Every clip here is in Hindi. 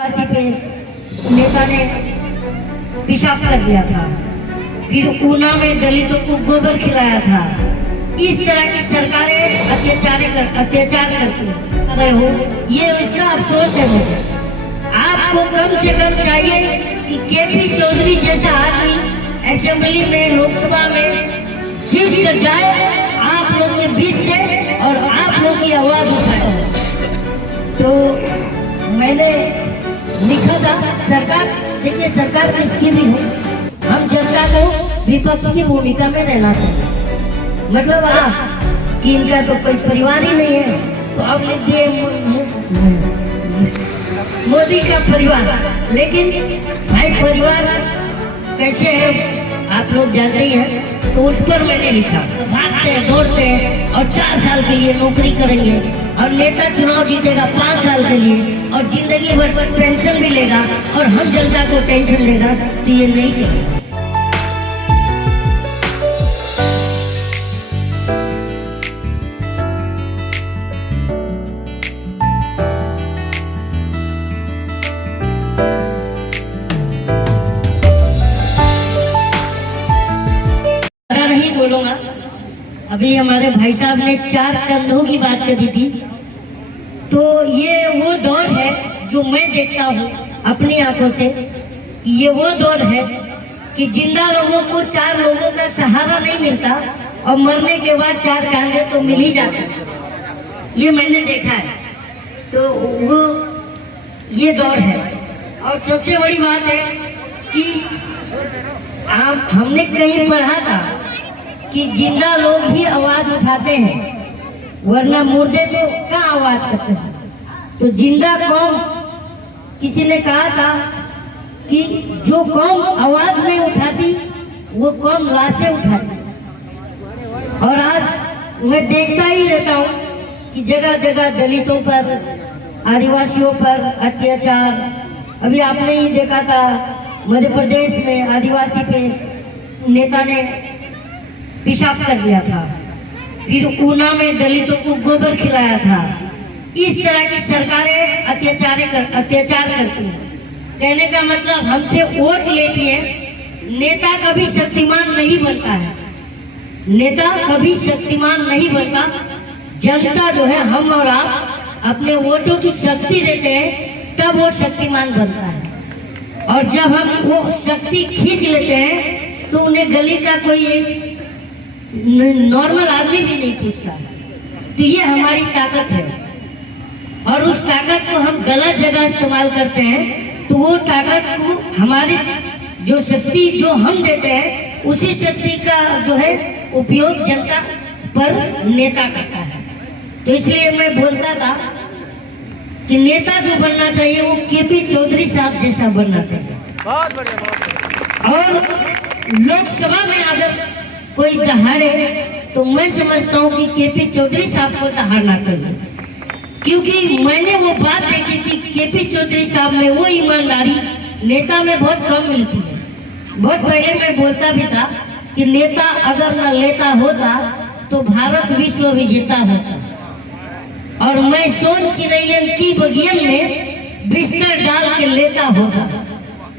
पार्टी पे नेता ने पेशाब कर दिया था, फिर ऊना में दलितों को गोबर खिलाया था। इस तरह की सरकारें अत्याचार करती रहे हो, ये उसका अफसोस है मुझे। आपको कम से कम चाहिए कि केपी चौधरी जैसा आदमी असेंबली में, लोकसभा में जीत कर जाए आप लोग के बीच से और आप लोग की आवाज उठाए। तो मैंने लिखा था, सरकार देखिए, सरकार किसकी भी हो, हम जनता को विपक्ष की भूमिका में रहना चाहिए। मतलब कि इनका तो कोई परिवार ही नहीं है, तो अब लिख दिए मोदी का परिवार। लेकिन भाई परिवार कैसे है आप लोग जानते ही हैं, तो उस पर मैंने लिखा। भागते हैं, दौड़ते हैं और 4 साल के लिए नौकरी करेंगे और नेता चुनाव जीतेगा 5 साल के लिए और जिंदगी भर पेंशन भी लेगा और हम जनता को टेंशन देगा, तो ये नहीं चाहिए। नहीं बोलूंगा। अभी हमारे भाई साहब ने 4 कंधों की बात करी थी, तो ये वो दौर है जो मैं देखता हूँ अपनी आंखों से। ये वो दौर है कि जिंदा लोगों को 4 लोगों का सहारा नहीं मिलता और मरने के बाद 4 कंधे तो मिल ही जाते, ये मैंने देखा है। तो वो ये दौर है। और सबसे बड़ी बात है कि हमने कहीं पढ़ा था कि जिंदा लोग ही आवाज उठाते हैं, वरना मुर्दे तो कहाँ आवाज करते हैं। तो जिंदा कौम, किसी ने कहा था कि जो कौम आवाज नहीं उठाती वो कौम लाशें उठाती। और आज मैं देखता ही रहता हूँ कि जगह जगह दलितों पर, आदिवासियों पर अत्याचार। अभी आपने ही देखा था मध्य प्रदेश में आदिवासी पे नेता ने पेशाब कर दिया था, फिर ऊना में दलितों को गोबर खिलाया था। इस तरह की सरकारें अत्याचार करती हैं। कहने का मतलब हमसे वोट लेती है। नेता कभी शक्तिमान नहीं बनता है, नेता कभी शक्तिमान नहीं बनता। जनता जो है, हम और आप अपने वोटों की शक्ति देते हैं, तब वो शक्तिमान बनता है। और जब हम वो शक्ति खींच लेते हैं तो उन्हें गली का कोई एक नॉर्मल आदमी भी नहीं पूछता। तो ये हमारी ताकत है और उस ताकत को हम गलत जगह इस्तेमाल करते हैं, तो वो ताकत को, हमारी जो शक्ति जो हम देते हैं, उसी शक्ति का जो है उपयोग जनता पर नेता करता है। तो इसलिए मैं बोलता था कि नेता जो बनना चाहिए वो केपी चौधरी साहब जैसा बनना चाहिए। बहुत बढ़िया। और लोकसभा में अगर कोई दहाड़े तो मैं समझता हूँ कि केपी चौधरी साहब को दहाड़ना चाहिए, क्योंकि मैंने वो बात देखी थी केपी चौधरी साहब में वो ईमानदारी नेता में बहुत कम मिलती है। बहुत पहले मैं बोलता भी था कि नेता अगर न लेता होता तो भारत विश्व विजेता होता। और मैं सोन चिरैयन की बगियन में बिस्तर डाल के लेता होगा।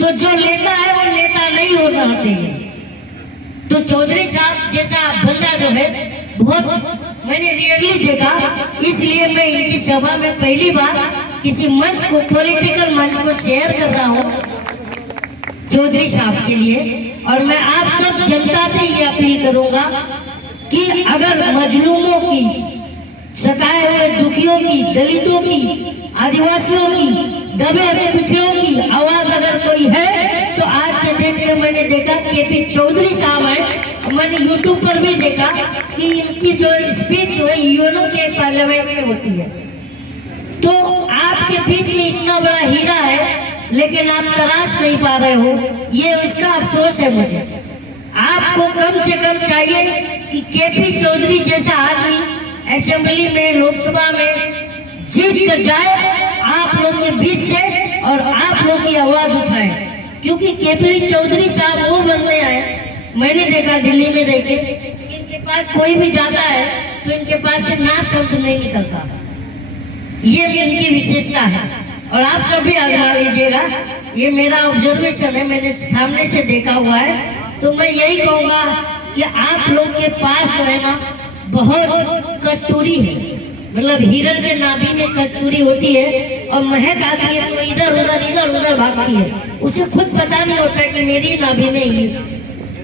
तो जो लेता है वो नेता नहीं होना चाहिए। तो चौधरी साहब जैसा बंदा जो है बहुत मैंने रियली देखा, इसलिए मैं इनकी सभा में पहली बार किसी मंच को, पॉलिटिकल मंच को शेयर कर रहा हूँ चौधरी साहब के लिए। और मैं आप सब जनता से ये अपील करूंगा कि अगर मजलूमों की, सताए हुए दुखियों की, दलितों की, आदिवासियों की, दबे पिछड़ों की आवाज अगर कोई है, तो आज के डेट में मैंने देखा केपी चौधरी साहब है। मैंने यूट्यूब पर भी देखा कि इनकी जो स्पीच जो है यूएनओ के पार्लियामेंट में होती है। तो आपके बीच में इतना बड़ा हीरा है, लेकिन आप तलाश नहीं पा रहे हो, ये उसका अफसोस है मुझे। आपको कम से कम चाहिए कि केपी चौधरी जैसा आदमी असेंबली में, लोकसभा में जीत कर जाए आप लोग के बीच से और आप लोग की आवाज उठाए। क्योंकि केपी चौधरी साहब वो बनने आए, मैंने देखा दिल्ली में रह के, इनके पास कोई भी जाता है तो इनके पास से ना शब्द नहीं निकलता। ये भी इनकी विशेषता है। और आप सब भी आजमा लीजिएगा। ये मेरा ऑब्जर्वेशन है, मैंने सामने से देखा हुआ है। तो मैं यही कहूँगा कि आप लोग के पास जो है ना बहुत कस्तूरी है, मतलब हिरण के नाभि में कस्तूरी होती है और महक आती है तो इधर उधर भागती है। उसे खुद पता नहीं होता कि मेरी नाभि में ये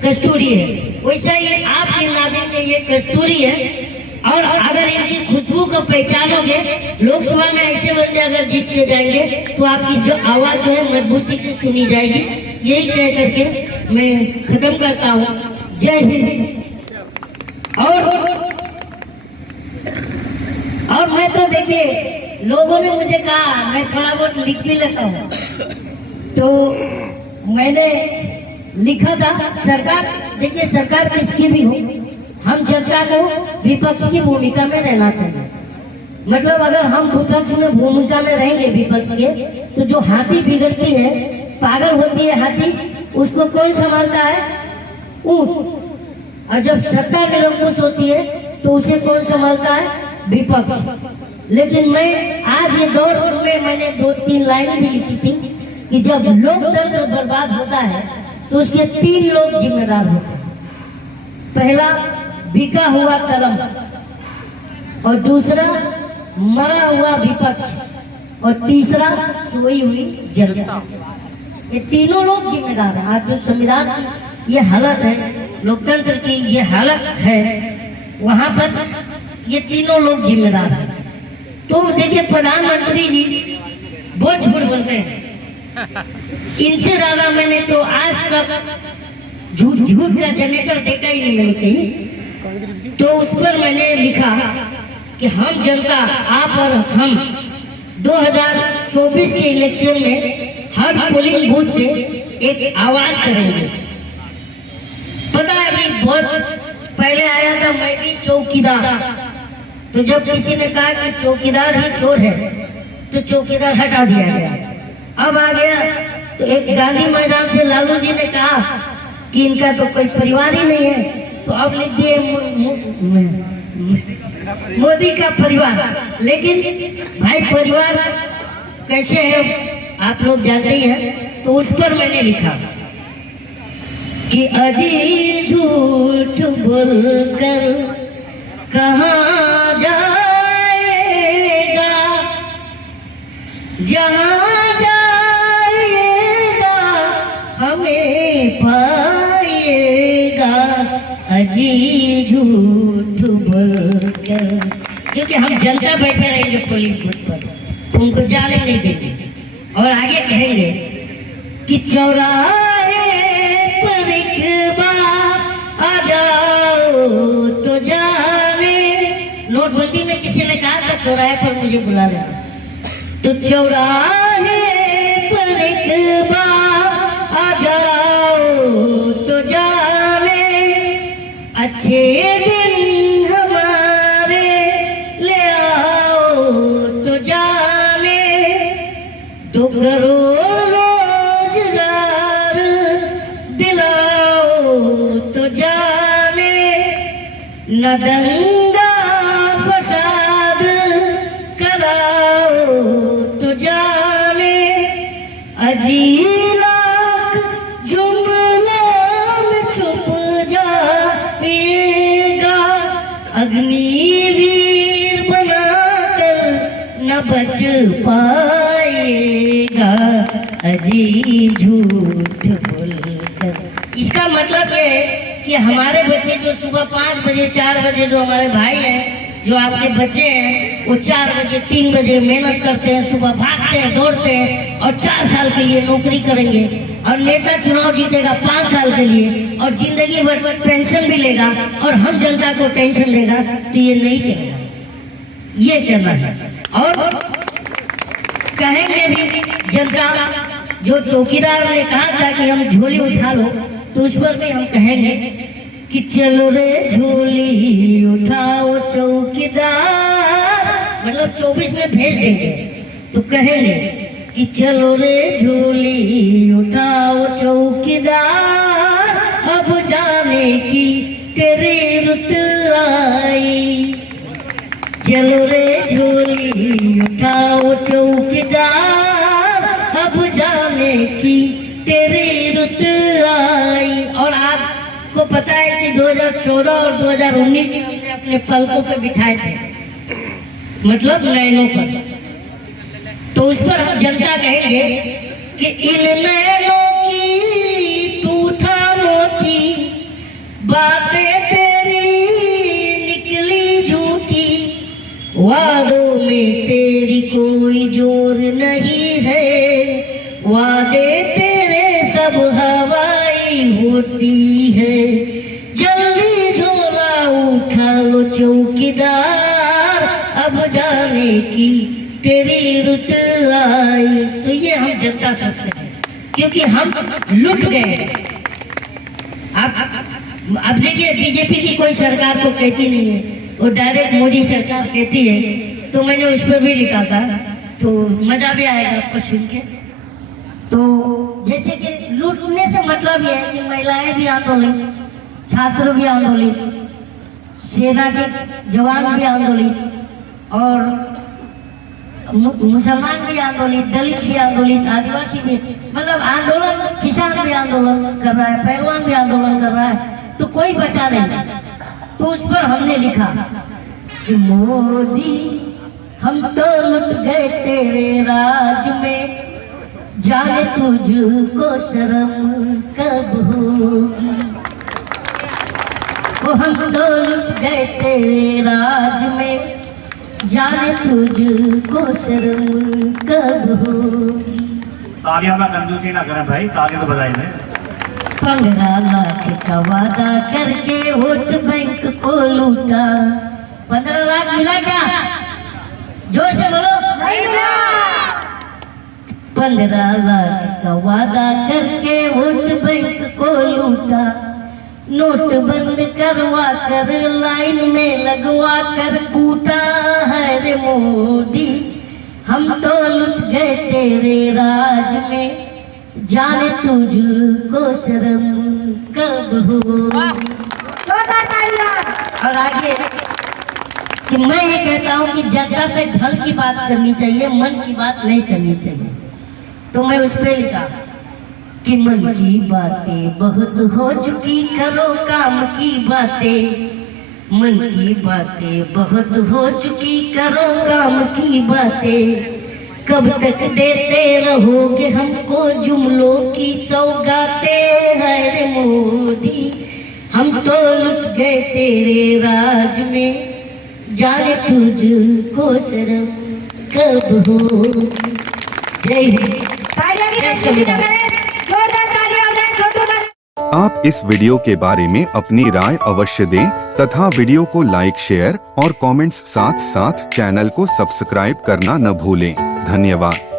कस्तूरी है। वैसा ही आपकी नाभि में ये कस्तूरी है। और अगर इनकी खुशबू को पहचानोगे, लोकसभा में ऐसे बंदे अगर जीत के जाएंगे तो आपकी जो आवाज जो है मजबूती से सुनी जाएगी। यही कह करके मैं खत्म करता हूँ। जय हिंद। और मैं तो देखिए लोगों ने मुझे कहा, मैं थोड़ा बहुत लिख भी लेता हूँ, तो मैंने लिखा था सरकार, देखिए सरकार किसकी भी हो, हम जनता को विपक्ष की भूमिका में रहना चाहिए। मतलब अगर हम विपक्ष में भूमिका में रहेंगे विपक्ष के, तो जो हाथी बिगड़ती है, पागल होती है हाथी, उसको कौन संभालता है? ऊंट। और जब सत्ता निरंकुश होती है तो उसे कौन संभालता है? विपक्ष। लेकिन मैं आज ये दौर में मैंने 2-3 लाइन भी लिखी थी कि जब लोकतंत्र बर्बाद होता है तो उसके 3 लोग जिम्मेदार होते हैं। पहला बिका हुआ कलम, और दूसरा मरा हुआ विपक्ष, और तीसरा सोई हुई जनता। ये तीनों लोग जिम्मेदार हैं। आज जो संविधान की ये हालत है, लोकतंत्र की ये हालत है, वहां पर ये तीनों लोग जिम्मेदार हैं। तो देखिए प्रधानमंत्री जी बहुत झूठ बोलते हैं, इनसे ज्यादा मैंने तो आज तक झूठ का जनरेटर देखा ही नहीं मैंने कहीं। तो उस पर मैंने लिखा कि हम जनता, आप और हम 2024 के इलेक्शन में हर पोलिंग बूथ से एक आवाज करेंगे। पता है अभी बहुत पहले आया था मैं भी चौकीदार, तो जब किसी ने कहा कि चौकीदार ही चोर है तो चौकीदार हटा दिया गया। अब आ गया तो एक गांधी मैदान से लालू जी ने कहा कि इनका तो कोई परिवार ही नहीं है, तो अब लिख दिए मोदी का परिवार। लेकिन भाई परिवार कैसे है आप लोग जानते ही हैं। तो उस पर मैंने लिखा कि अजी झूठ बोलकर कहाँ जाएगा, जहाँ जाएगा हमें पाएगा अजी झूठ बोलकर। क्योंकि हम जनता बैठे रहेंगे पोलिंग बूथ पर, तो उनको जाने नहीं देंगे। और आगे कहेंगे कि चौराहे पर एक बार आ जाओ तो जाने। नोटबंदी में किसी ने कहा था चौराहे पर मुझे बुला लेना, तो चौराहे पर एक बार आ जाओ तो जाने, अच्छे दिन हमारे ले आओ तो जाने, 2 करोड़ रोजगार दिलाओ तो जाने, न दंगा फसाद कराओ तो जाने, अजी लाख जुमलों में छुप जाएगा, अग्निवीर बनाकर न बच पाएगा अजी झूठ बोलकर। इसका मतलब है कि हमारे बच्चे जो सुबह 5 बजे 4 बजे, जो हमारे भाई हैं, जो आपके बच्चे हैं, वो 4 बजे 3 बजे मेहनत करते हैं, सुबह भागते हैं, दौड़ते हैं और 4 साल के लिए नौकरी करेंगे। और नेता चुनाव जीतेगा 5 साल के लिए और जिंदगी भर पेंशन भी लेगा, और हम जनता को टेंशन देगा, तो ये नहीं चलेगा। ये कहना है। और कहेंगे भी जनता, जो चौकीदार ने कहा था कि हम झोली उठा लो, तो उस पर भी हम कहेंगे कि चलो रे झोली उठाओ चौकीदार, मतलब 24 में भेज देंगे। तो कहेंगे कि चलो रे झोली उठाओ चौकीदार, अब जाने की तेरी रुत आई। चलो रे झोली उठाओ चौकीदार, जाने की तेरी रुत आई। और आपको पता है कि 2014 और 2019 में हमने अपने पलकों पे बिठाए थे, मतलब नैनों पर। तो उस पर हम जनता कहेंगे कि इन नैनों की टूटा मोती, बातें तेरी निकली झूठी, वादों में तेरी कोई जोर नहीं है, वादे तेरे सब हवाई होती है। जल्दी झोला उठा लो चौकीदार, अब जाने की तेरी रुत आई। तो ये हम जनता सकते हैं, क्योंकि हम लुट गए। अब देखिए, बीजेपी की कोई सरकार को कहती नहीं है, वो डायरेक्ट मोदी सरकार कहती है। तो मैंने उस पर भी लिखा था, तो मजा भी आएगा आपको सुन के। तो जैसे कि लूटने से मतलब यह है कि महिलाएं भी आंदोलित, छात्र भी आंदोलित, सेना के जवान भी आंदोलित, और मुसलमान भी आंदोलित, दलित भी आंदोलित, आदिवासी भी, मतलब आंदोलन, किसान भी आंदोलन कर रहा है, पहलवान भी आंदोलन कर रहा है, तो कोई बचा नहीं। तो उस पर हमने लिखा कि मोदी हम तो लुट गए तेरे राज में, जाने तुझको शर्म कब होगी। वो हम तो लुट गए तेरे राज में, जाने तुझको शर्म कब होगी। तालियां में कंजूसी ना करें भाई, तालियां तो बजाएंगे। 15 लाख का वादा करके वोट बैंक को लूटा। 15 लाख मिला क्या? जोर से बोलो। 15 लाख का वादा करके वोट बैंक को लूटा, नोट बंद करवा कर लाइन में लगवा कर कूटा है रे मोदी। हम तो लुट गए तेरे राज में, जाने तुझको शर्म कब होगी। और आगे कि मैं ये कहता हूँ कि जनता से ढंग की बात करनी चाहिए, मन की बात नहीं करनी चाहिए। तो मैं उस पर लिखा कि मन की बातें बहुत हो चुकी, करो काम की बातें। मन की बातें बहुत हो चुकी, करो काम की बातें। कब तक देते रहोगे हमको जुमलों की सौगातें है रे मोदी। हम तो लुट गए तेरे राज में, जाने तुझको शर्म कब होगी। जय हिंद। आप इस वीडियो के बारे में अपनी राय अवश्य दें तथा वीडियो को लाइक, शेयर और कमेंट्स साथ साथ चैनल को सब्सक्राइब करना न भूलें। धन्यवाद।